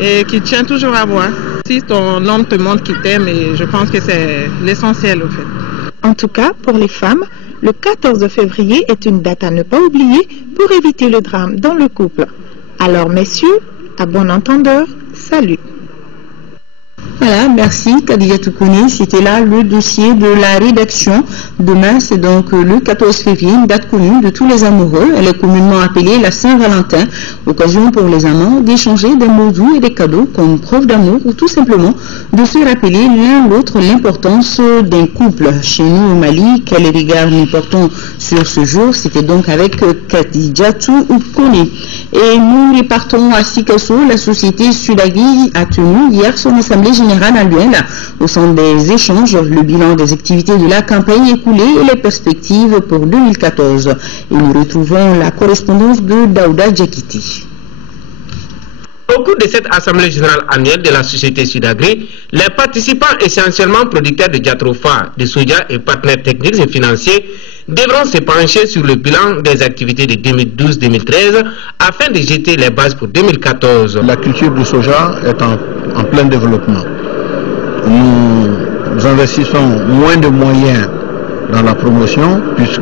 et qu'il tient toujours à moi. Si ton homme te montre qu'il t'aime, et je pense que c'est l'essentiel au fait. En tout cas, pour les femmes, le 14 février est une date à ne pas oublier pour éviter le drame dans le couple. Alors messieurs, à bon entendeur, salut. Voilà, merci Khadija Toukouni. C'était là le dossier de la rédaction. Demain, c'est donc le 14 février, une date connue de tous les amoureux. Elle est communément appelée la Saint-Valentin. Occasion pour les amants d'échanger des mots doux et des cadeaux comme preuve d'amour ou tout simplement de se rappeler l'un l'autre l'importance d'un couple. Chez nous au Mali, quel regard nous portons sur ce jour? C'était donc avec Khadija Toukouni. Et nous repartons à Sikasso. La société Sudagri a tenu hier son assemblée générale annuelle. Au centre des échanges, le bilan des activités de la campagne écoulée et les perspectives pour 2014. Et nous retrouvons la correspondance de Daouda Djakiti. Au cours de cette assemblée générale annuelle de la société Sudagri, les participants essentiellement producteurs de diatrophare, de soja et partenaires techniques et financiers devront se pencher sur le bilan des activités de 2012-2013 afin de jeter les bases pour 2014. La culture du soja est en plein développement. Nous investissons moins de moyens dans la promotion puisque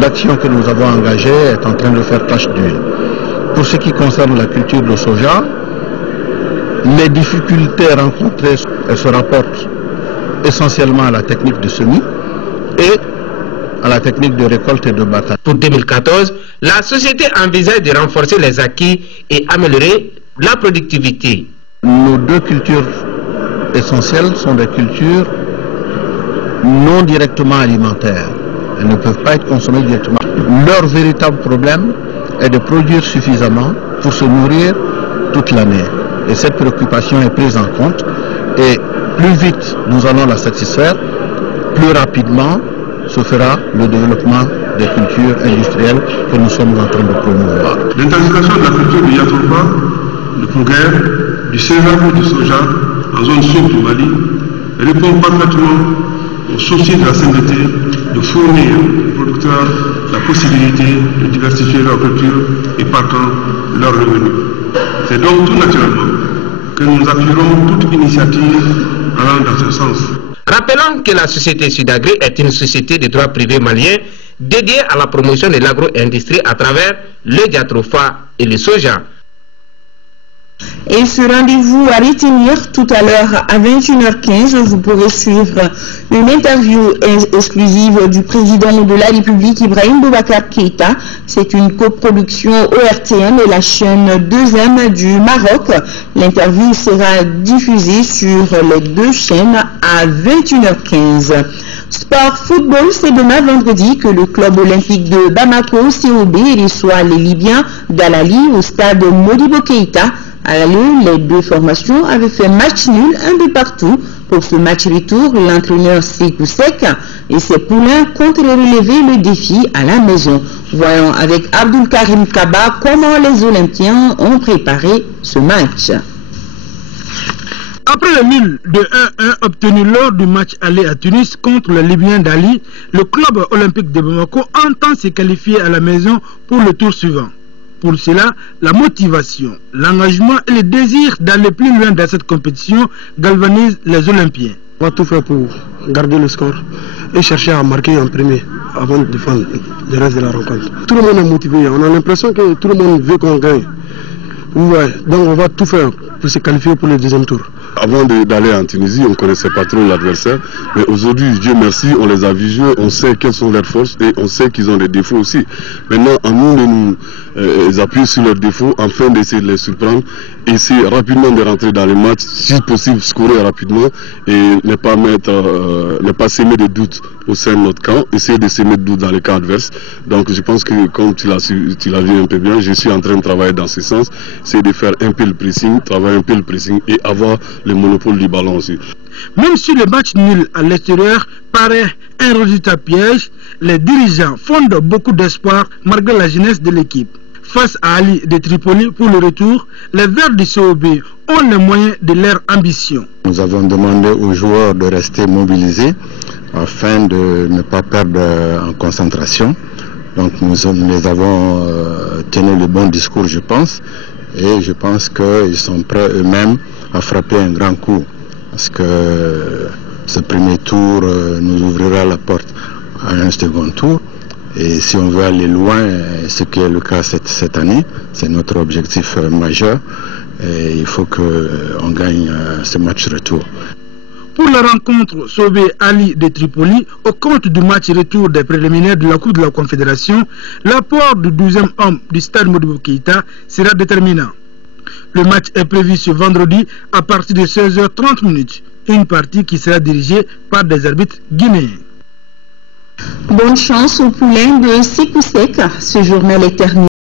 l'action que nous avons engagée est en train de faire tache d'huile. Pour ce qui concerne la culture du soja, les difficultés rencontrées se rapportent essentiellement à la technique de semis et à la technique de récolte et de battage. Pour 2014, la société envisage de renforcer les acquis et améliorer la productivité. Nos deux cultures essentielles sont des cultures non directement alimentaires. Elles ne peuvent pas être consommées directement. Leur véritable problème est de produire suffisamment pour se nourrir toute l'année. Et cette préoccupation est prise en compte. Et plus vite nous allons la satisfaire, plus rapidement se fera le développement des cultures industrielles que nous sommes en train de promouvoir. L'intensification de la culture du yatropa, du pouguer, du sésame et du soja en zone sud du Mali répond parfaitement au souci de la sainteté de fournir aux producteurs la possibilité de diversifier leur culture et partant leurs revenus. C'est donc tout naturellement que nous appuierons toute initiative allant dans ce sens. Rappelons que la société Sudagri est une société de droit privé malien dédiée à la promotion de l'agro-industrie à travers le diatrophare et le soja. Et ce rendez-vous à retenir tout à l'heure à 21h15, vous pourrez suivre une interview exclusive du président de la République, Ibrahim Boubacar Keïta. C'est une coproduction ORTM et la chaîne 2M du Maroc. L'interview sera diffusée sur les deux chaînes à 21h15. Sport football, c'est demain vendredi que le club olympique de Bamako, COB, reçoit les Libyens d'Al-Ali au stade Modibo Keïta. À l'aller, les deux formations avaient fait match nul un peu partout. Pour ce match retour, l'entraîneur Sekou Sek et ses poulains comptent relever le défi à la maison. Voyons avec Abdul Karim Kaba comment les Olympiens ont préparé ce match. Après le nul de 1-1 obtenu lors du match aller à Tunis contre le Libyen d'Ali, le club olympique de Bamako entend se qualifier à la maison pour le tour suivant. Pour cela, la motivation, l'engagement et le désir d'aller plus loin dans cette compétition galvanisent les Olympiens. On va tout faire pour garder le score et chercher à marquer en premier avant de défendre le reste de la rencontre. Tout le monde est motivé, on a l'impression que tout le monde veut qu'on gagne. Ouais, donc on va tout faire pour se qualifier pour le deuxième tour. Avant d'aller en Tunisie, on ne connaissait pas trop l'adversaire, mais aujourd'hui, Dieu merci, on les a vus jouer, on sait quelles sont leurs forces et on sait qu'ils ont des défauts aussi. Maintenant, à nous de nous appuyer sur leurs défauts afin d'essayer de les surprendre, essayer rapidement de rentrer dans les matchs, si possible scorer rapidement et ne pas s'aimer de doutes au sein de notre camp, essayer de s'aimer de doutes dans les camps adverses. Donc je pense que comme tu l'as vu un peu bien, je suis en train de travailler dans ce sens, essayer de faire un peu le pressing, travailler un peu le pressing et avoir le monopole du ballon aussi. Même si le match nul à l'extérieur paraît un résultat piège, les dirigeants fondent beaucoup d'espoir malgré la jeunesse de l'équipe. Face à Ali de Tripoli pour le retour, les Verts du COB ont les moyens de leur ambition. Nous avons demandé aux joueurs de rester mobilisés afin de ne pas perdre en concentration. Donc nous les avons tenu le bon discours, je pense, et je pense qu'ils sont prêts eux-mêmes à frapper un grand coup. Parce que ce premier tour nous ouvrira la porte à un second tour. Et si on veut aller loin, ce qui est le cas cette année, c'est notre objectif majeur. Et il faut qu'on gagne ce match retour. Pour la rencontre Sobé-Ali de Tripoli, au compte du match retour des préliminaires de la Coupe de la Confédération, l'apport du 12e homme du stade Modibo Keïta sera déterminant. Le match est prévu ce vendredi à partir de 16h30, une partie qui sera dirigée par des arbitres guinéens. Bonne chance au poulain de Sikou Sek. Ce journal est terminé.